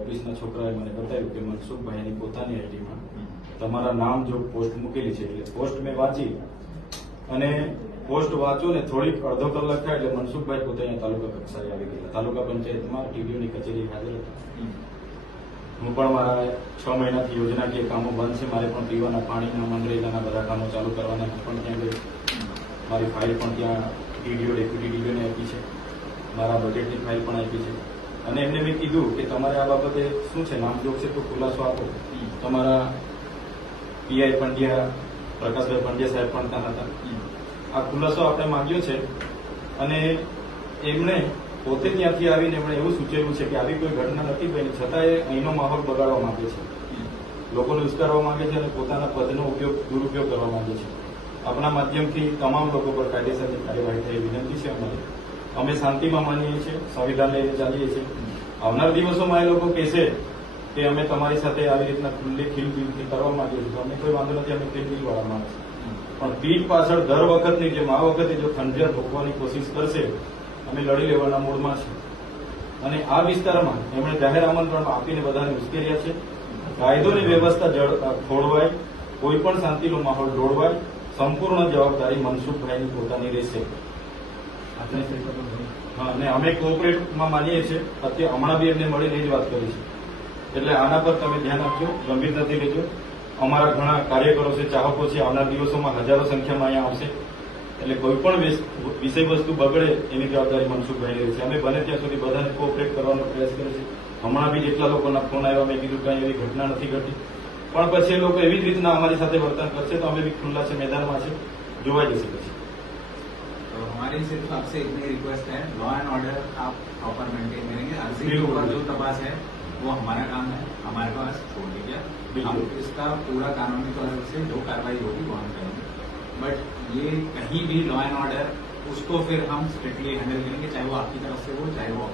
ઓફિસના છોકરાએ મને બતાવ્યું કે મનસુખભાઈની પોતાની આઈડીમાં તમારા નામ જો પોસ્ટ મૂકેલી છે, એટલે પોસ્ટ મેં વાંચી. અને પોસ્ટ વાંચો ને થોડીક અડધો કલાક થાય એટલે મનસુખભાઈ પોતે અહીંયા તાલુકા કક્ષાએ આવી ગયા તાલુકા પંચાયતમાં ટીડીઓની કચેરી હાજર હતી. હું પણ મારા છ મહિનાથી યોજનાકીય કામો બંધ છે. મારે પણ પીવાના પાણીના મનરેગાના બધા કામો ચાલુ કરવાના પણ ત્યાં ગઈ મારી ફાઇલ પણ ત્યાં ટીડીઓ ડેપ્યુટી ડીડીઓને આપી છે. મારા બજેટની ફાઇલ પણ આપી છે. અને એમને મેં કીધું કે તમારે આ બાબતે શું છે? નામજોગ છે તો ખુલાસો આપો. તમારા પીઆઈ પંડ્યા, પ્રકાશભાઈ પંડ્યા સાહેબ પણ ત્યાં હતા. આ ખુલાસો આપણે માંગ્યો છે અને એમણે પોતે ત્યાંથી આવીને એમણે એવું સૂચવ્યું છે કે આવી કોઈ ઘટના નથી બની. છતાં એ અહીંનો માહોલ બગાડવા માંગે છે. લોકોને ઉશ્કારવા માંગે છે અને પોતાના પદનો ઉપયોગ, દુરુપયોગ કરવા માંગે છે. આપણા માધ્યમથી તમામ લોકો પર કાયદેસરની કાર્યવાહી થઈ વિનંતી છે અમારી. અમે શાંતિમાં માનીએ છીએ, સંવિધાન લઈને ચાલીએ છીએ. આવનાર દિવસોમાં એ લોકો કહેશે કે અમે તમારી સાથે આવી રીતના ખુલ્લી ખીલદિલથી કરવા માંગીએ છીએ. તો અમને કોઈ વાંધો નથી, અમે ખીલદિલ વાળા માણસ. પણ પીઠ પાછળ દર વખતની જેમ, આ વખતે જો ખંજર ભોગવાની કોશિશ કરશે, અમે લડી લેવાના મૂડમાં છે અને આ વિસ્તારમાં એમણે જાહેર આમંત્રણ આપીને બધાને ઉશ્કેર્યા છે. કાયદોની વ્યવસ્થા ખોળવાય, કોઈ પણ શાંતિનો માહોલ દોડવાય સંપૂર્ણ જવાબદારી મનસુખભાઈની પોતાની રહેશે. અને અમે કોઓપરેટમાં માનીએ છીએ. અત્યારે હમણાં બી એમને મળીને જ વાત કરી છે. એટલે આના પર તમે ધ્યાન આપજો, ગંભીરતાથી લેજો અમારા ઘણા કાર્યકરો છે, ચાહકો છે, આવનાર દિવસોમાં હજારો સંખ્યામાં અહીંયા આવશે. એટલે કોઈ પણ વિષય વસ્તુ બગડે, એની જવાબદારી મનસુખભાઈ રહેશે અમે બને ત્યાં સુધી બધાને કોઓપરેટ કરવાનો પ્રયાસ કરે છે. હમણાં બી જેટલા લોકોના ફોન આવ્યા, મેં કીધું કાંઈ એવી ઘટના નથી ઘટી. પણ પછી એ લોકો એવી જ રીતના અમારી સાથે વર્તન કરશે તો અમે બી ખુલ્લા છે, મેદાનમાં છે જોવાઈ જશે પછી. तो हमारी सिर्फ़ आपसे इतनी रिक्वेस्ट है लॉ एंड ऑर्डर आप प्रॉपर मेंटेन करेंगे। अर्जी के ऊपर जो तपास है वो हमारा काम है हमारे पास छोड़ दीजिए। हम इसका पूरा कानूनी तौर से जो कार्रवाई होगी वो हम करेंगे। बट ये कहीं भी लॉ एंड ऑर्डर उसको फिर हम स्ट्रिक्टली हैंडल करेंगे चाहे वो आपकी तरफ़ से हो चाहे वो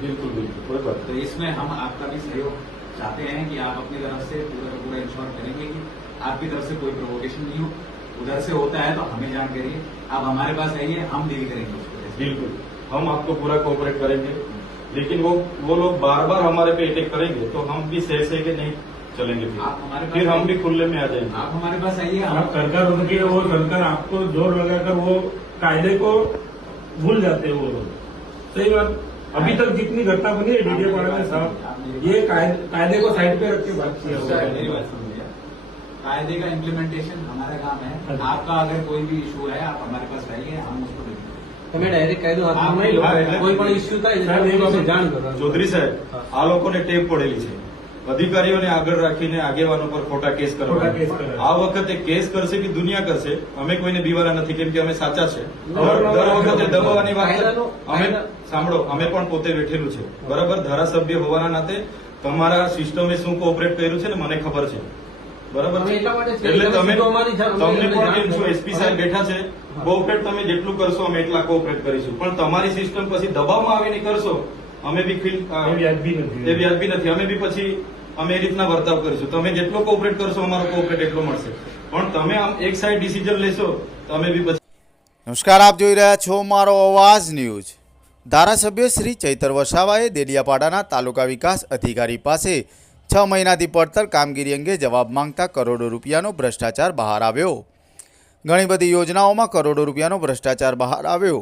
बिल्कुल बिल्कुल तो इसमें हम आपका भी सहयोग चाहते हैं कि आप अपनी तरफ़ से पूरा का पूरा इंश्योर करेंगे कि आपकी तरफ़ से कोई प्रोवोकेशन नहीं हो। उधर से होता है तो हमें जानकारी आप हमारे पास आइए हम डील करेंगे उसको। बिल्कुल। हम आपको पूरा कोऑपरेट करेंगे। लेकिन वो वो लोग बार बार हमारे पे अटैक करेंगे तो हम भी सह सह के नहीं चलेंगे फिर। आप हमारे फिर हम भी खुले में आ जाएँगे। आप हमारे पास आइए आप हम कर कर उनके वो सरकार आपको ज़ोर लगाकर वो कायदे को भूल जाते हैं वो लोग। सही बात। अभी तक जितनी घटना बनी है डीजे पाड़ा में साहब ये कायदे कायदे को साइड पे रख के बात किया कायदे का इम्प्लीमेंटेशन हमारा काम है अच्छा। आपका अगर कोई भी इशू है आप हमारे पास आइए हम उसको देखेंगे તમે ડાયરેક્ટ કાયદો હાથમાં નહીં લો હા, એટલે- કોઈ પણ ઇસ્યુ થાય સાહેબ, એ એટલે બાબત- જાણ કરો ચૌધરી સાહેબ આ લોકોને ટેપ પડેલી છે અધિકારીઓને આગળ રાખીને આગેવાનો પર ખોટા કેસ ખોટા કેસ કરવા કરે. આ વખતે કેસ કરશે કે દુનિયા કરશે અમે કોઈને બીવાના નથી કેમ કે અમે સાચા છે દર દર દર વખતે દબાવવાની વાત કાયદાનો- અમે કાયદા- સાંભળો અમે પણ પોતે વેઠેલું છે બરાબર ધારાસભ્ય હોવાના નાતે તમારા સિસ્ટમે શું કોઓપરેટ કર્યું છે ને મને ખબર છે બરાબર એટલા માટે છે, એટલે તમે તમે તમને પણ જાણ છો એસપી સાહેબ બેઠા છે. કોઓપરેટ તમે જેટલું કરશો અમે એટલા કોઓપરેટ કરીશું. પણ તમારી સિસ્ટમ પછી દબાવમાં આવીને કરશો અમે બી ફીલ વ્યાજબી નથી. એ વ્યાજબી નથી. અમે બી પછી અમે એ રીતના વર્તાવ કરીશું. તમે જેટલો કોઓપરેટ કરશો અમારો કોઓપરેટ એટલો મળશે. પણ તમે આમ એક સાઈડ ડિસિઝન લેશો તો અમે બી પછી નમસ્કાર આપ જોઈ રહ્યા છો મારો અવાજ ન્યૂઝ. ધારાસભ્ય શ્રી ચૈતર વસાવાએ દેડિયાપાડાના તાલુકા વિકાસ અધિકારી પાસે છ મહિનાથી પડતર કામગીરી અંગે જવાબ માંગતા કરોડો રૂપિયાનો ભ્રષ્ટાચાર બહાર આવ્યો. ઘણી બધી યોજનાઓમાં કરોડો રૂપિયાનો ભ્રષ્ટાચાર બહાર આવ્યો.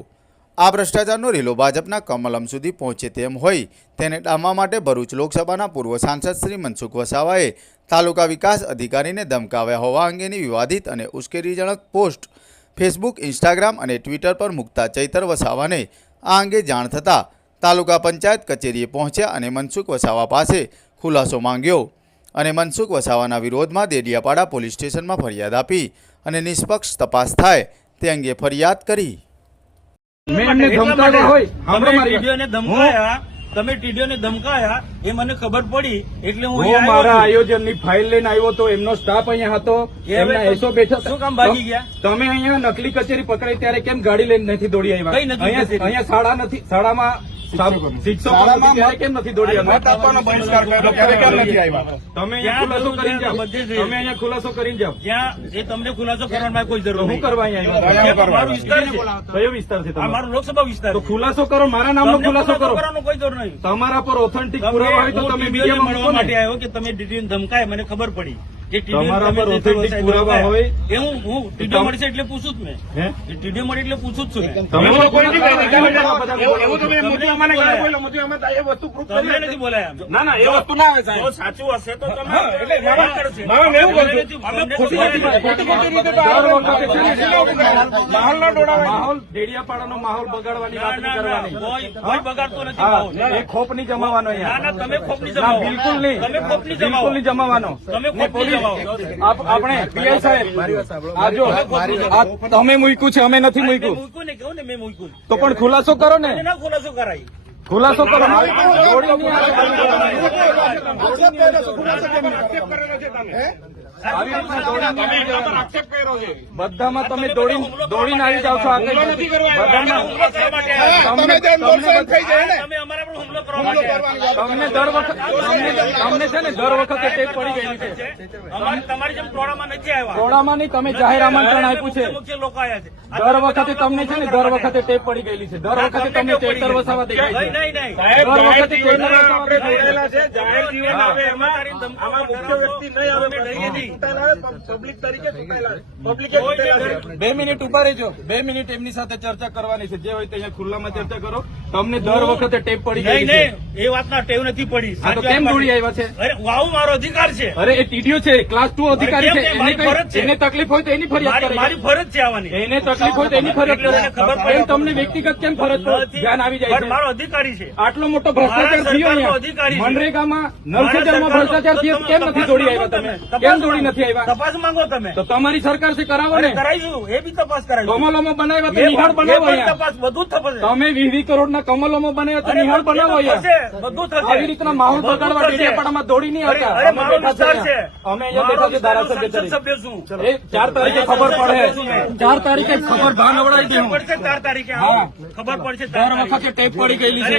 આ ભ્રષ્ટાચારનો રેલો ભાજપના કમલમ સુધી પહોંચે તેમ હોય. તેને ડામવા માટે ભરૂચ લોકસભાના પૂર્વ સાંસદ શ્રી મનસુખ વસાવાએ તાલુકા વિકાસ અધિકારીને ધમકાવ્યા હોવા અંગેની વિવાદિત અને ઉશ્કેરીજનક પોસ્ટ ફેસબુક, ઇન્સ્ટાગ્રામ અને ટ્વિટર પર મૂકતા ચૈતર વસાવાને આ અંગે જાણ થતાં તાલુકા પંચાયત કચેરીએ પહોંચ્યા અને મનસુખ વસાવા પાસે ખુલાસો માંગ્યો અને મનસુખ વસાવાના વિરોધમાં દેડિયાપાડા પોલીસ સ્ટેશનમાં ફરિયાદ આપી અને નિષ્પક્ષ તપાસ થાય તે અંગે ફરિયાદ કરી તમે ટીડીઓને ધમકાયા તમે ટીડીઓને ધમકાયા એ મને ખબર પડી એટલે હું મારા. આયોજનની ફાઇલ લઈને આવ્યો તો એમનો સ્ટાફ અહીંયા હતો એમના એસો બેઠા શું કામ ભાગી ગયા? તમે અહીંયા નકલી કચેરી પકડાઈ ત્યારે કેમ ગાડી લઈને નથી દોડી આવ્યા? અહીંયા શાળા નથી શાળામાં શિક્ષકો કેમ નથી દોડી આવ્યા? મત આપવાનો બહિષ્કાર કર્યો ત્યારે કેમ નથી આવ્યા? તમે ખુલાસો કરીને જાઓ. તમે અહીંયા ખુલાસો કરીને જાઓ. જ્યાં એ તમને ખુલાસો કરવાની કોઈ જરૂર હું કરવા અહીંયા? વિસ્તાર કયો વિસ્તાર છે તમારો? લોકસભા વિસ્તાર તો ખુલાસો કરો મારા નામનો ખુલાસો કરો. કોઈ જરૂર નહીં. તમારા પર ઓથેન્ટિક પુરાવા હોય તો તમે TDO મળવા માટે આવ્યો કે તમે ડીડીઓ ધમકાય મને ખબર પડી. તમારા પર જે પુરાવા હોય. એ હું હું ટીડીઓ મળશે એટલે પૂછું જ મેં. હે? ટીડીઓ મળે એટલે પૂછું જ છું તમે લોકો નથી કહેતા, કેમ એટલા બધા એવું- એવું બોલો. છો? તમે મોદી અમાને ગાળ બોલ્યો, અમે એ વસ્તુ proof કરી નથી બોલાયા ના ના એ વસ્તુ ના આવે સાહેબ. સાચું હશે તો તમે એટલે મામા- વાત કરશે. મામા મેં એવું કહું છું. અમે અમે ખોટી ખોટી ખોટી ખોટી રીતે તો આ વખતે વખતે છે. ને, માહોલ ન દોડાવાય. માહોલ ડેડિયાપાડાનો માહોલ બગાડવાની વાત નહીં કરવાની. કોઈ- કોઈ બગાડતો નથી માહોલ. એ ખોપ નહીં જમાવાનો ના ના તમે ખોપ નહીં જમાવો. બિલકુલ નહીં. તમે ખોપ નહીં જમાવો. બિલકુલ નહીં જમાવાનો. તમે ખોપ આપણે પીઆઈ સાહેબ આ જો તમે મૂક્યું છે અમે નથી મૂક્યું. મૂક્યું ને કેવું ને મેં મૂક્યું? તો પણ ખુલાસો કરો ને. ખુલાસો કરાય. ખુલાસો કરો. બધામાં તમે દોડી દોડીને આવી જાઓ છો આગળ. તમને તમને તમે અમારા પર હુમલો કરવા માટે આવ્યા. તમને દર વખત તમને તમને છે ને દર વખતે ટેપ પડી ગયેલી છે. તમારી જેમ ટોળામાં નથી આવ્યા. ટોળામાં નહીં તમે જાહેર આમંત્રણ આપ્યું છે. લોકો આવ્યા છે. દર વખતે તમને છે ને દર વખતે ટેપ પડી ગયેલી છે. દર વખતે તમને ચેતર વસાવા દેખાય છે. નહીં નહીં. દર વખતે ચેતર વસાવા દેખાય છે. જાહેર જીવન આવે એમાં આમાં મુખ્ય વ્યક્તિ નહીં આવે અમે ડરીએ નહીં. બે મિનિટ ઊભા રહેજો. બે મિનિટ એમની સાથે ચર્ચા કરવાની છે. જે હોય તે અહીંયા ખુલ્લામાં ચર્ચા કરો. તમને દર વખતે ટેપ પડી જાય ગઈ નહીં. એ વાતના ટેવ નથી પડી. તો કેમ દોડી આવ્યા છે? અરે વાવ મારો અધિકાર છે. અરે એ ટીડીઓ છે. ક્લાસ ટુ અધિકારી છે. એને તકલીફ હોય તો એની ફરિયાદ મારી મારી ફરજ છે આવવાની એને તકલીફ હોય તો એની ખબર પડે. એમ તમને વ્યક્તિગત કેમ ફરજ ધ્યાન આવી જાય મારો અધિકારી છે. આટલો મોટો ભ્રષ્ટાચાર થયો અધિકારી મનરેગામાં મારા ભ્રષ્ટાચાર થયો. કેમ નથી દોડી આવ્યા તમે? કેમ દોડી નથી આવ્યા? તપાસ માંગો તમે? તો તમારી સરકારથી કરાવો ને. કરાવીશું. એ બી તપાસ કરાવીશું. કમલોમાં બનાવ્યા તો નિહાળ બનાવો તપાસ. બધું થશે તમે વીસ વીસ કરોડના કમલોમાં બનાવ્યા તો નિહાળ બનાવો બધું થશે. આવી રીતના માહોલ બગાડવા ડેડિયાપાડામાં દોડી નહીં આવતા. અમે બેઠા છે. અમે અહીંયા બેઠા છે ધારાસભ્ય ચાર તારીખે ખબર પડે. ચાર તારીખે ખબર ભાન અવડાવી દઉં પડશે ચાર તારીખે ખબર પડશે દર વખતે ટેપ પડી ગયેલી છે.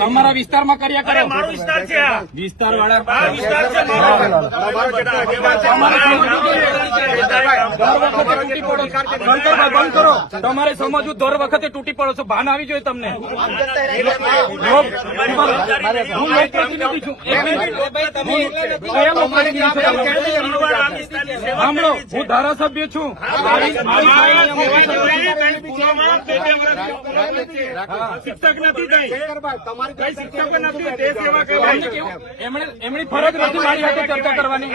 તમારા વિસ્તારમાં કર્યા કરે. મારો વિસ્તાર છે વિસ્તાર વાળા વિસ્તાર છે તૂટી પડો. બંધ કરો તમારે સમજવું દર વખતે તૂટી પડો છો. ભાન આવી જોઈએ તમને. હું લોકપ્રતિનિધિ છું? સાંભળો. હું ધારાસભ્ય છું. શિક્ષક નથી કઈ કઈ શિક્ષક નથી તે સેવા તમને એમણે એમની ફરજ નથી મારી સાથે ચર્ચા કરવાની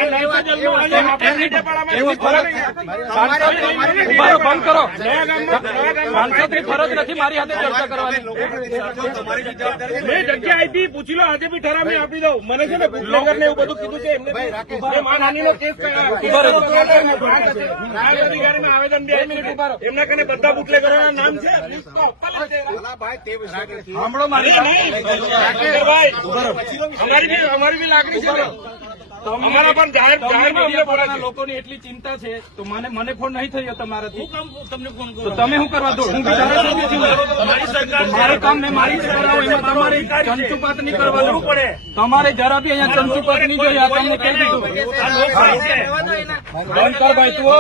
એમની ફરજ સાંસદ- ઊભા રહો, બંધ કરો સાંસદની ફરજ નથી મારી સાથે ચર્ચા કરવાની મેં જગ્યા આપી પૂછી લો આજે બી ઠરાવ આપી દઉં મને છે ને ભૂલનગર ને એવું બધું કીધું છે એમને બી- નો કેસ આવેદન છે. એમના કને બધા બુટલેગરોના નામ છે? અમારી બી અમારી બી લાગણી છે. અમારા પણ જાહેર જાહેર મામલે ડેડિયાપાડાના પડે છે. લોકોની એટલી ચિંતા છે તો મને મને ફોન નહીં થયો તમારાથી. હું તમને ફોન તો તમે શું કરવા દો? હું બી ધારાસભ્ય છું. મારી સરકાર મારું કામ મેં મારી એમાં તમારે ચંચુપાત નહીં કરવાનું કરવું પડે તમારે જરા બી અહીંયા ચંચુપાત નહીં જોઈએ આ તમને કહી દીધું. આ લોકશાહી છે. બંધ કર ભાઈ તું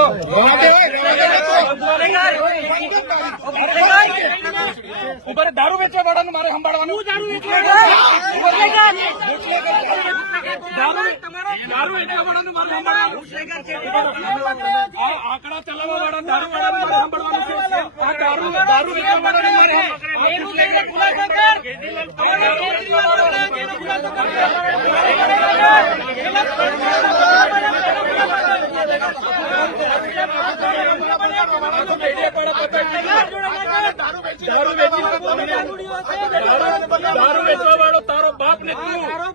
ઉપર દારૂ વેચવા વાળાનું મારે સંભાળવાનું. દારૂ વેચવા દારૂ સંભાળવાનું આ આંકડા ચલાવવા વાળા દારૂ વાળાનું મારે છે આ દારૂ દારૂ વેચવા વાળાનું મારે દારૂ વેચવા વાળો તારો બાપ ને તું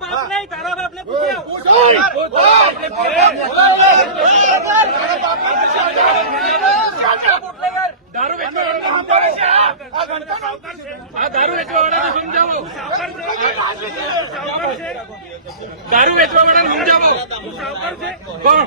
દારૂ વેચવા વાળાને સમજાવો આ દારૂ વેચવા વાળાને સમજાવો દારૂ વેચવા વાળા મૂંઝાવો કોણ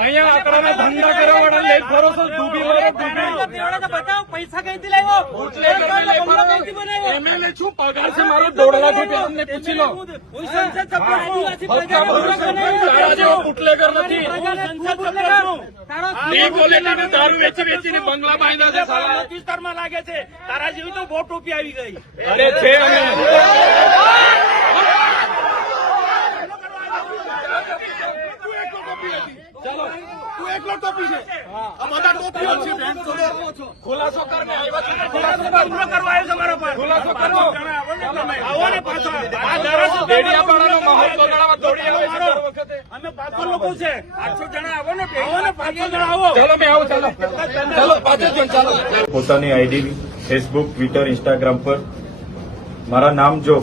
અહીંયા આકડાના ધંધા કરવા લઈ ફરો છો ડૂબી મરો પૈસા કઈથી લાવ્યો? એમએલએ છું પગાર છે? મારો દોઢ લાખ રૂપિયા અમને પૂછી લો. હું સંસદ સભ્ય છું. હપ્તા ભરું છું. તારા જેવો બુટલેગર નથી. ક્વોલિટીનું દારૂ વેચી વેચીને બંગલા બાંધ્યા છે સાલા. વિસ્તારમાં લાગે છે તારા જેવી તો બહુ ટોપી આવી ગઈ. અરે છે અમે ખુલાસો કરને આવ્યા છે. ખુલાસો કર. હુમલો કરવા આવ્યો તમારા પર. ખુલાસો કરો. આવો ને પાછા. આ ધારાસભ્ય ડેડિયાપાડાનો માહોલ બગાડવા દોડી આવે છે અમે પાંચસો લોકો છે. આઠસો જણા આવો ને આવો ને પાંચસો જણા આવો. ચાલો મેં આવો ચાલો. ચાલો. પાછળ જણ ચાલો. પોતાની આઈડી ફેસબુક ટ્વિટર ઇન્સ્ટાગ્રામ પર. મારા નામ જો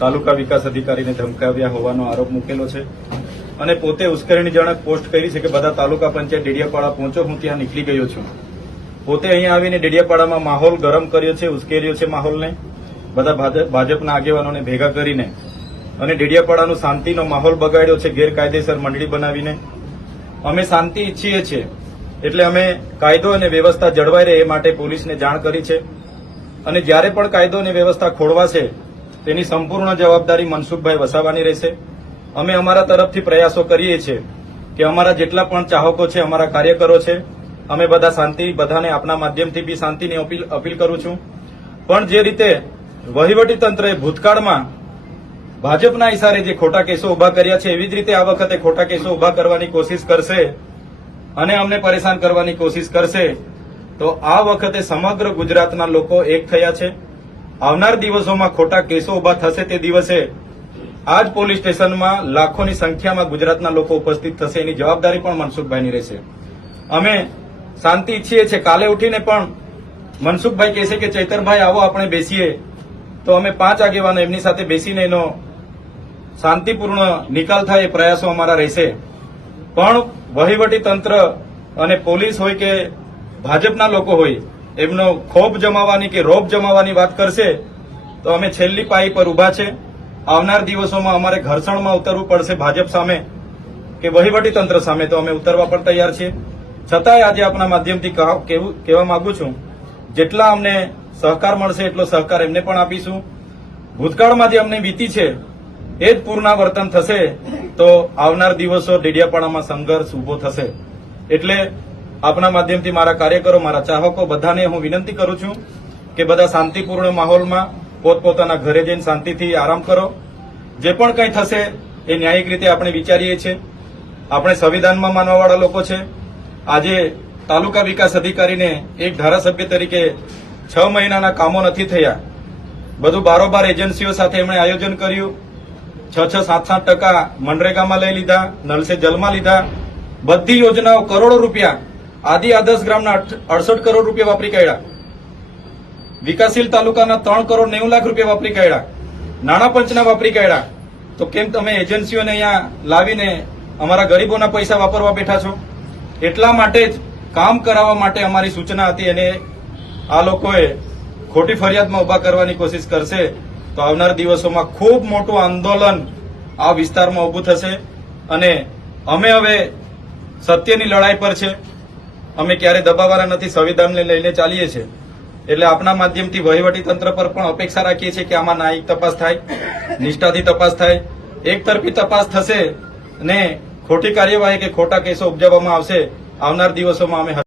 તાલુકા વિકાસ અધિકારીને ધમકાવ્યા હોવાનો આરોપ મૂકેલો છે. અને પોતે ઉશ્કેરણીજનક પોસ્ટ કરી છે કે બધા તાલુકા પંચાયત ડેડિયાપાડા પહોંચો, હું ત્યાં નીકળી ગયો છું. પોતે અહીંયા આવીને ડેડિયાપાડામાં માહોલ ગરમ કર્યો છે, ઉશ્કેર્યો છે માહોલને? બધા ભાજપ- ભાજપના આગેવાનોને ભેગા કરીને અને ડેડિયાપાડાનો શાંતિનો માહોલ બગાડ્યો છે, ગેરકાયદેસર મંડળી બનાવીને. અમે શાંતિ ઈચ્છીએ છીએ, એટલે અમે કાયદો અને વ્યવસ્થા જળવાઈ રહે એ માટે પોલીસને જાણ કરી છે. અને જ્યારે પણ કાયદો અને વ્યવસ્થા ખોળવાશે, તેની સંપૂર્ણ જવાબદારી મનસુખભાઈ વસાવાની રહેશે. અમે અમારા તરફથી પ્રયાસો કરીએ છીએ કે અમારા જેટલા પણ ચાહકો છે, અમારા કાર્યકરો છે, અમે બધા શાંતિ, બધાને આપના માધ્યમથી બી શાંતિની અપીલ અપીલ કરું છું. પણ જે રીતે વહીવટી તંત્રએ ભૂતકાળમાં ભાજપના ઇશારે જે ખોટા કેસો ઊભા કર્યા છે, એવી જ રીતે આ વખતે ખોટા કેસો ઊભા કરવાની કોશિશ કરશે અને અમને પરેશાન કરવાની કોશિશ કરશે, તો આ વખતે સમગ્ર ગુજરાતના લોકો એક થયા છે. આવનાર દિવસોમાં ખોટા કેસો ઊભા થશે તે દિવસે આ જ પોલીસ સ્ટેશનમાં લાખોની સંખ્યામાં ગુજરાતના લોકો ઉપસ્થિત થશે એની જવાબદારી પણ મનસુખભાઈની રહેશે. અમે શાંતિ ઈચ્છીએ છીએ. કાલે ઉઠીને પણ મનસુખભાઈ કહેશે કે, ચૈતરભાઈ, આવો આપણે બેસીએ. તો અમે પાંચ આગેવાનો એમની સાથે બેસીને એનો શાંતિપૂર્ણ નિકાલ થાય એ પ્રયાસો અમારા રહેશે. પણ વહીવટી તંત્ર અને પોલીસ હોય કે ભાજપના લોકો હોય, એમનો ખોફ જમાવાની કે રોપ જમાવવાની વાત કરશે, તો અમે છેલ્લી પાઈ પર ઊભા છે. આવનાર દિવસોમાં અમારે ઘર્ષણમાં ઉતરવું પડશે ભાજપ સામે કે વહીવટી તંત્ર સામે, તો અમે ઉતરવા પણ તૈયાર છીએ. છતાંય આજે આપના માધ્યમથી કહેવું- માંગુ છું, જેટલા અમને સહકાર મળશે એટલો સહકાર એમને પણ આપીશું. ભૂતકાળમાં જે અમને વીતી છે, એ જ પુનરાવર્તન થશે, તો આવનાર દિવસો ડેડિયાપાડામાં સંઘર્ષ ઊભો થશે. એટલે આપના માધ્યમથી મારા કાર્યકરો, મારા ચાહકો, બધાને હું વિનંતી કરું છું કે બધા શાંતિપૂર્ણ માહોલમાં પોતપોતાના ઘરે જઈને શાંતિથી આરામ કરો. જે પણ કંઈ થશે એ ન્યાયિક રીતે આપણે વિચારીએ છીએ. આપણે સંવિધાનમાં માનવાવાળા લોકો છે. આજે તાલુકા વિકાસ અધિકારીને એક ધારાસભ્ય તરીકે છ મહિનાના કામો નથી થયા. બધું બારોબાર એજન્સીઓ સાથે એમણે આયોજન કર્યું. છ છ, સાત સાત ટકા મનરેગામાં લઈ લીધા, નલસે જલમાં લીધા. બધી યોજનાઓ કરોડો રૂપિયા, આદિ આદર્શ ગ્રામના અડસઠ કરોડ રૂપિયા વાપરી કાઢ્યા. વિકાસશીલ તાલુકાના ત્રણ કરોડ નેવું લાખ રૂપિયા વાપરી કાઢ્યા. નાણાં પંચના વાપરી કાઢ્યા. તો કેમ તમે એજન્સીઓને અહીંયા લાવીને અમારા ગરીબોના પૈસા વાપરવા બેઠા છો? એટલા માટે જ કામ કરાવવા માટે અમારી સૂચના હતી અને આ લોકોએ ખોટી ફરિયાદમાં ઊભા કરવાની કોશિશ કરશે તો આવનાર દિવસોમાં ખૂબ મોટું આંદોલન આ વિસ્તારમાં ઉભું થશે. અને અમે હવે સત્યની લડાઈ પર છે. અમે ક્યારે દબાવવાના નથી, સંવિધાનને લઈને ચાલીએ છીએ. એટલે આપના માધ્યમથી વહીવટી તંત્ર પર પણ અપેક્ષા રાખીએ છીએ કે આમાં ન્યાયિક તપાસ થાય, નિષ્ઠાથી તપાસ થાય એક તરફી તપાસ થશે ને ખોટી કાર્યવાહી કે ખોટા કેસો ઉપજાવવામાં આવશે. આવનાર દિવસોમાં અમે